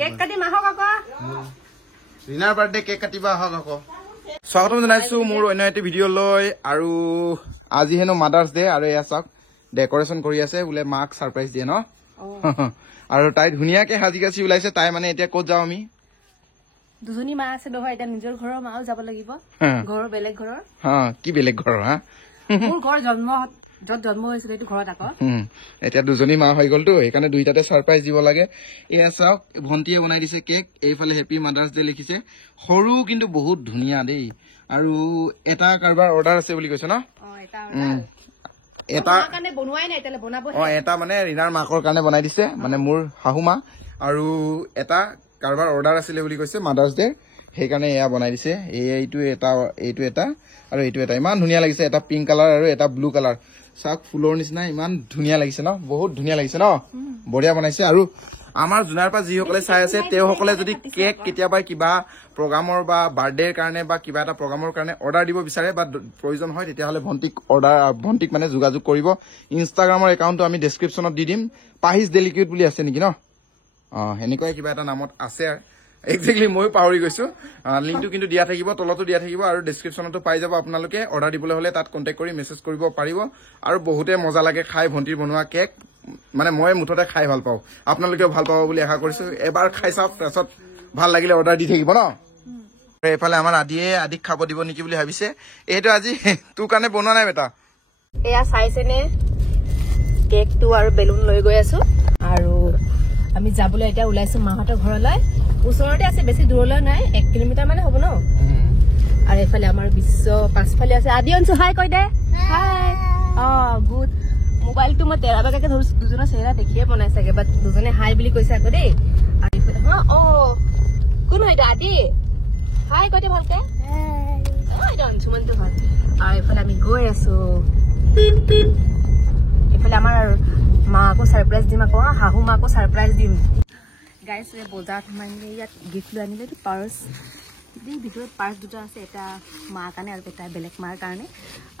cake কাটি মাহক আকৌ ৰিনাৰ birthday cake কাটিবা আহক আকৌ স্বাগতম জনাইছো মোৰ অন্য এটা ভিডিঅ' লৈ আৰু আজি হেনো মাদাৰ্স ডে আৰু এয়া চাওক ডেকৰেশ্যন কৰি আছে বোলে মাক সাৰপ্ৰাইজ দিয়ে ন আৰু তাই ধুনীয়াকে সাজি কাচি ওলাইছে তাই মানে এতিয়া ক'ত যাওঁ আমি দুজনী মা আছে নহয় এতিয়া নিজৰ ঘৰৰ মাও যাব লাগিব ঘৰৰ বেলেগ ঘৰৰ কি বেলেগ ঘৰৰ হা মোৰ ঘৰ য'ত জন্ম হৈছিল এইটো ঘৰত আকৌ এতিয়া দুজনী মা হৈ গ'লতো সেইকাৰণে দুইটাতে সাৰপ্ৰাইজ দিব লাগে এয়া চাওক ভণ্টিয়ে বনাই দিছে কেক এইফালে হেপী মাদাৰ্স ডে লিখিছে সৰু কিন্তু বহুত ধুনীয়া দেই আৰু এটা কাৰোবাৰ অৰ্ডাৰ আছে বুলি কৈছে ন এটা মানে ৰিনাৰ মাকৰ কাৰণে বনাই দিছে মানে মোৰ শাহু মা আৰু এটা কাৰোবাৰ অৰ্ডাৰ আছিলে বুলি কৈছে মাদাৰ্স ডে সেইকাৰণে এয়া বনাই দিছে এইটো এটা আৰু এইটো এটা ইমান ধুনীয়া লাগিছে এটা পিংক কালাৰ আৰু এটা ব্লু কালাৰ চাওক ফুলৰ নিচিনা ইমান ধুনীয়া লাগিছে ন বহুত ধুনীয়া লাগিছে ন বঢ়িয়া বনাইছে আৰু আমাৰ জুনাৰ পৰা যিসকলে চাই আছে তেওঁসকলে যদি কেক কেতিয়াবা কিবা প্ৰগ্ৰামৰ বা বাৰ্থডেৰ কাৰণে বা কিবা এটা প্ৰগ্ৰামৰ কাৰণে অৰ্ডাৰ দিব বিচাৰে বা প্ৰয়োজন হয় তেতিয়াহ'লে ভণ্টিক মানে যোগাযোগ কৰিব ইনষ্টাগ্ৰামৰ একাউণ্টটো আমি ডেছক্ৰিপশ্যনত দি দিম পাহিজ ডেলিকেট বুলি আছে নেকি ন সেনেকুৱাই কিবা এটা নামত আছে একজেক্টলি ময়ো পাহৰি গৈছো লিংকটো কিন্তু দিয়া থাকিব তলতো দিয়া থাকিব আৰু ডেছক্ৰিপশ্যনতো পাই যাব আপোনালোকে অৰ্ডাৰ দিবলৈ হ'লে তাত কণ্টেক্ট কৰি মেছেজ কৰিব পাৰিব আৰু বহুতে মজা লাগে খাই ভণ্টিৰ বনোৱা কেক মানে মই মুঠতে খাই ভাল পাওঁ আপোনালোকেও ভাল পাব বুলি আশা কৰিছো এবাৰ খাই চাওক তাৰপিছত ভাল লাগিলে অৰ্ডাৰ দি থাকিব ন এইফালে আমাৰ আদিক খাব দিব নেকি বুলি ভাবিছে এইটো আজি তোৰ কাৰণে বনোৱা নাই বেটা এয়া চাইছেনে কেকটো আৰু বেলুন লৈ গৈ আছো আৰু আমি যাবলৈ এতিয়া ওলাইছো মাহঁতৰ ঘৰলৈ ওচৰতে আছে বেছি দূৰলৈ নাই 1 কিলোমিটাৰ মানে হ'ব ন আৰু এইফালে আমাৰ বিশ্ব পাছফালে আছে আদি অঞ্চু হাই কৈ দে হাই গুড মোবাইলটো মই তেৰা বাগাকে ধৰিছো দুজনৰ চেহেৰা দেখিয়ে বনাই চাগে বাট দুজনে হাই বুলি কৈছে আকৌ দেই আৰু এইফালে কোন হয় এটা আদি হাই কৈ দে ভালকে এটা অঞ্চুমানটো হয় আৰু এইফালে আমি গৈ আছো এইফালে আমাৰ মাকো সাৰপ্ৰাইজ দিম আকৌ শাহু মাকো সাৰপ্ৰাইজ দিম গাইছ বজাৰত সোমাইলে ইয়াত গিফ্ট লৈ আনিলে পাৰ্চ ভিতৰত পাৰ্চ দুটা আছে এটা মাৰ কাৰণে আৰু এটা বেলেগ মাৰ কাৰণে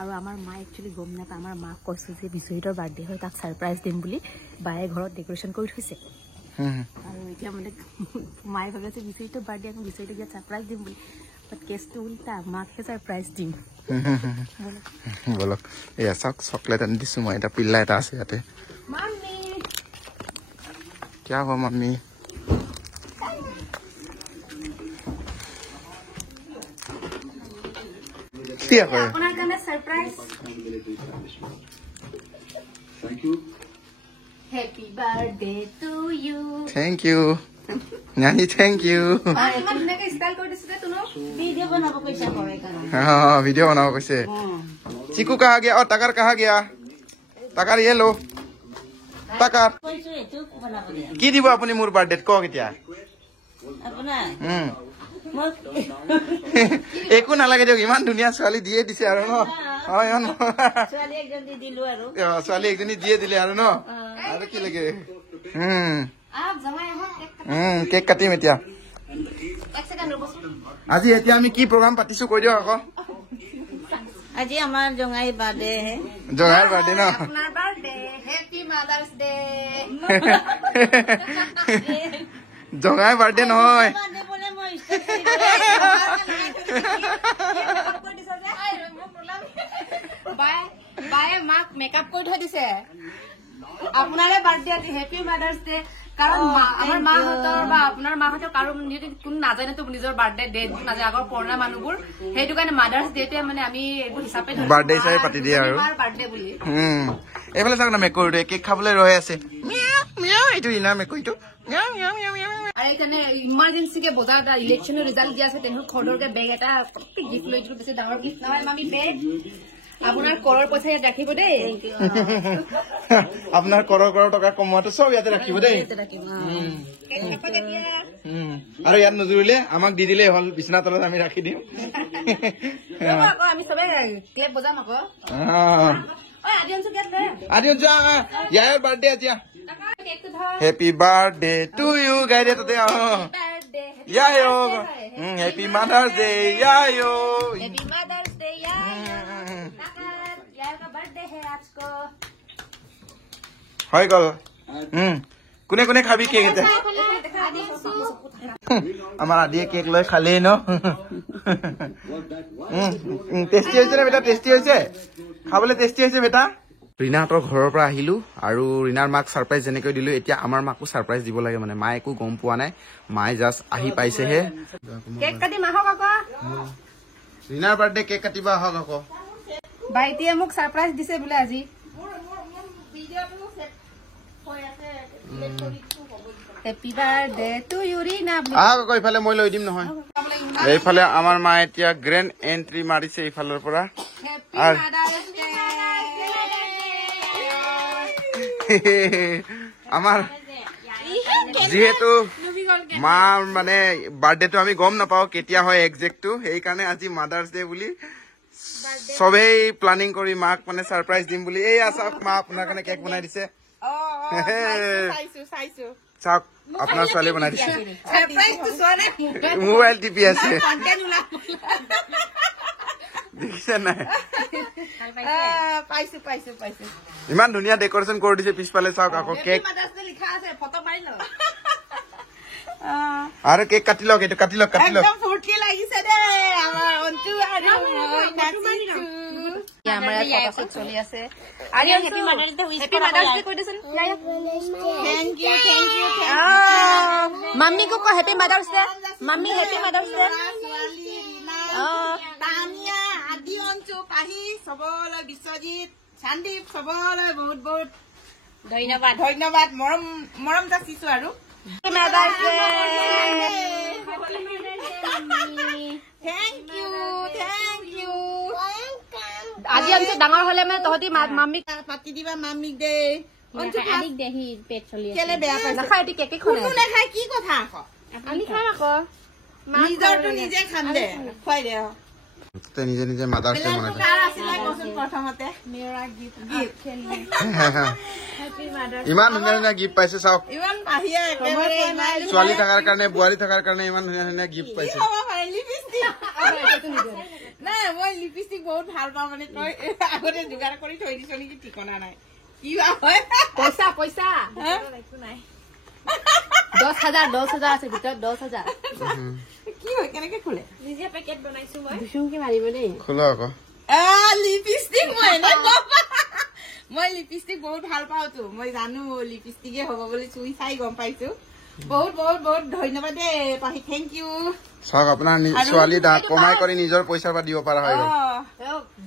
আৰু আমাৰ মা একচুৱেলি গম নাপায় আমাৰ মাক কৈছে যে বিশ্বজিতৰ বাৰ্থডে হয় তাক সাৰপ্ৰাইজ দিম বুলি বায়ে ঘৰত ডেকৰেশ্যন কৰি থৈছে আৰু এতিয়া মানে মায়ে ভাবিছে বিশ্বজিতৰ বাৰ্থডে আমি বিশ্বজিতক ইয়াত সাৰপ্ৰাইজ দিম বুলি বাট কেছটো উল্টা মাকহে সাৰপ্ৰাইজ দিম বলক এয়া চাওক চকলেট আনি দিছো মই এটা পিল্লা এটা আছে ইয়াতে क्या हो मम्मी क्या करे আপোনাৰ কাৰণে surprise thank you happy birthday to you thank you नानी थैंक यू इमान धुनीয়াকৈ ষ্টাইল কৰি দিছে তুনো ভিডিও বনাব কৈছে কৰে কাৰণে हां वीडियो बनाओ कैसे चिकू कहाँ गया और तकर कहाँ गया तकर ये लो तकर কি দিব আপুনি মোৰ বাৰ্থডেত কওক এতিয়া একো নালাগে দিয়ক ইমান ধুনীয়া ছোৱালী দিয়ে দিছে আৰু ন ছোৱালী একজনী দিয়ে দিলে আৰু ন আৰু কি লাগে কেক কাটিম এতিয়া আজি এতিয়া আমি কি প্ৰগ্ৰাম পাতিছো কৈ দিয়ক আকৌ আজি আমাৰ জঙাই বাৰ্থডে জঙাইৰ বাৰ্থডে ন আপোনাৰ birthday happy mothers day জঙাই birthday নহয় বায়ে মাক মেকআপ কৰি থৈ দিছে আপোনাৰে বাৰ্থডে আজি হেপী মাদাৰ্স ডে কাৰণ আমাৰ মাহঁতৰ বা আপোনাৰ মাহঁতৰ কাৰো কোনো নাজানেতো নিজৰ বাৰ্থডে ডেট নাজানে আগৰ পুৰণা মানুহবোৰ সেইটো কাৰণে মাদাৰ্স ডেটোৱে মানে আমি এইবোৰ হিচাপে বাৰ্থডে হিচাপে পাতি দিয়ে আৰু বাৰ্থডে বুলি এইফালে চাওক না মেকুৰীটোৱে কেক খাবলৈ ৰৈ আছে এইটো ইনা মেকুৰীটো আৰু এইকাৰণে ইমাৰ্জেঞ্চিকে বজাৰত ইলেকশ্যনৰ ৰিজাল্ট দিয়া আছে তেনেহ'লে খৰদৰকে বেগ এটা গিফ্ট লৈ দিলো বেছি ডাঙৰ গিফ্ট নহয় মামি বেগ আপোনাৰ কৰৰ পইচা ইয়াত ৰাখিব দেই আপোনাৰ কৰৰ টকা কমোৱাটো চব ইয়াতে ৰাখিব দেই আৰু ইয়াত নজুৰিলে আমাক দি দিলেই হ'ল বিছনা তলত আমি ৰাখি দিম আমি চবে ক্লেপ বজাম আকৌ আদি ইয়াৰ বাৰ্থডে আজি হেপী বাৰ্থডে টু ইউ গাই দে তাতে ইয়ায়ো হেপী মাদাৰ্স ডে ইয়ায়ো হৈ গ'ল কোনে কোনে খাবি কেক এটা আমাৰ আদিয়ে কেক লৈ খালেই ন টেষ্টি হৈছে নে বেটা টেষ্টি হৈছে খাবলৈ টেষ্টি হৈছে বেটা ৰীনাহঁতৰ ঘৰৰ পৰা আহিলো আৰু ৰীনাৰ মাক ছাৰপ্ৰাইজ যেনেকৈ দিলো এতিয়া আমাৰ মাকো ছাৰপ্ৰাইজ দিব লাগে মানে মায়ে একো গম পোৱা নাই মায়ে জাষ্ট আহি পাইছেহে কেক কাটিম আহক আকৌ ৰীনাৰ বাৰ্থডে কেক কাটিবা আহক আকৌ ভাইটিয়ে মোক ছাৰপ্ৰাইজ দিছে বোলে আজি happy birthday to you Reena আহক আকৌ ইফালে মই লৈ দিম নহয় এইফালে আমাৰ মায়ে এতিয়া গ্ৰেণ্ড এন্ট্ৰি মাৰিছে এইফালৰ পৰা আমাৰ যিহেতু মাৰ মানে বাৰ্থডেটো আমি গম নাপাওঁ কেতিয়া হয় একজেক্টটো সেইকাৰণে আজি মাদাৰ্ছ ডে বুলি চবেই প্লানিং কৰি মাক মানে ছাৰপ্ৰাইজ দিম বুলি এই চাওক মা আপোনাৰ কাৰণে কেক বনাই দিছে চাওক আপোনাৰ ছোৱালী বনাই দিছে মোবাইল টিপি আছে দেখিছে নাই ইমান ধুনীয়া ডেকৰেশ্যন কৰি দিছে পিছফালে চাওক আকৌ কেক আৰু কেক কাটি লওক এইটো কাটি লওক চলি আছে মাম্মি কো happy mother's day mummy happy mother's day আদি অঞ্চু পাহি সবলৈ বিশ্বজিৎ সন্দীপ সবলৈ বহুত বহুত ধন্যবাদ ধন্যবাদ মৰম মৰম যাচিছো আৰু থেংক ইউ আজি অঞ্চু ডাঙৰ হলে মানে তহঁতি মাম্মিক পাতি দিবা মাম্মিক দে আদিক দে সি পেট চলি কেলে বেয়া পাইছে নাখায় এটি কেকে কোনো নাখায় কি কথা আকৌ আমি খাম আকৌ নিজৰটো নিজে খাম দে খুৱাই দে নিজে নিজে মাদাৰ্ছ ডে বনাই কাৰ আছিলে কচোন প্ৰথমতে ইমান ধুনীয়া ধুনীয়া গিফ্ট পাইছে চাওক ইমান বাহিয়া একেবাৰে ছোৱালী থকাৰ কাৰণে বোৱাৰী থকাৰ কাৰণে ইমান ধুনীয়া ধুনীয়া গিফ্ট পাইছে নাই মই লিপষ্টিক বহুত ভাল পাওঁ মানে তই আগতে যোগাৰ কৰি থৈ দিছ নেকি ঠিকনা নাই কি হয় পইচা পইচা 10,000 আছে ভিতৰত 10,000 কি হয় কেনেকে খোলে নিজে পেকেট বনাইছো মই দুচুমকি মাৰিব দেই খোলো আকৌ লিপষ্টিক মই লিপষ্টিক বহুত ভাল পাওঁতো মই জানো লিপষ্টিকে হ'ব বুলি চুই চাই গম পাইছো বহুত বহুত বহুত ধন্যবাদ দেই পাহি থেংক ইউ চাওক আপোনাৰ ছোৱালী কমাই কৰি নিজৰ পইচাৰ পৰা দিব পৰা হৈ গ'ল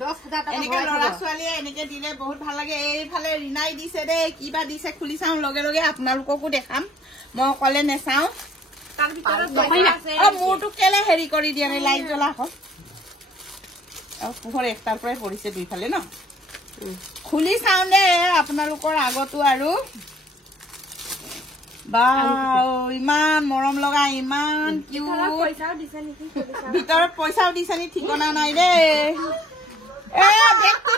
10,000 এনেকে ল'ৰা ছোৱালীয়ে এনেকে দিলে বহুত ভাল লাগে এইফালে ৰিনাই দিছে দেই কিবা দিছে খুলি চাওঁ লগে লগে আপোনালোককো দেখাম মই অকলে নেচাওঁ মোৰতো কেলে হেৰি কৰি দিয়া নাই লাইট জ্বলা হওক পোহৰ একটাৰ পৰাই পৰিছে দুইফালে ন খুলি চাওঁ দে আপোনালোকৰ আগতো আৰু বাও ইমান মৰম লগা ইমান ভিতৰত পইচাও দিছে নি ঠিকনা নাই দেই বেগটো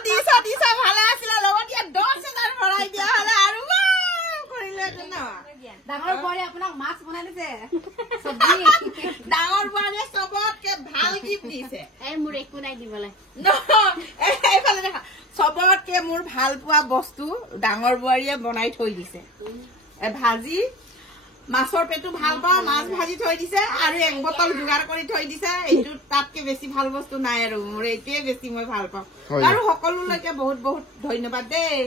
দিছা ভালে আছিলে লগত ইয়াত 10,000 ভৰাই দিয়া হলে আৰু কৰিলে ডাঙৰ বোৱাৰী আপোনাক মাছ বনাই দিছে ডাঙৰ বোৱাৰীয়ে চবতকে ভাল গিফ্ট দিছে মোৰ একো নাই দিবলৈ এইফালে দেখা চবতকে মোৰ ভাল পোৱা বস্তু ডাঙৰ বোৱাৰীয়ে বনাই থৈ দিছে ভাজি মাছৰ পেটু ভাল পাওঁ মাছ ভাজি থৈ দিছে আৰু 1 বটল যোগাৰ কৰি থৈ দিছে এইটো তাতকে বেছি ভাল বস্তু নাই আৰু মোৰ এইটোৱে বেছি মই ভাল পাওঁ আৰু সকলোলৈকে বহুত বহুত ধন্যবাদ দেই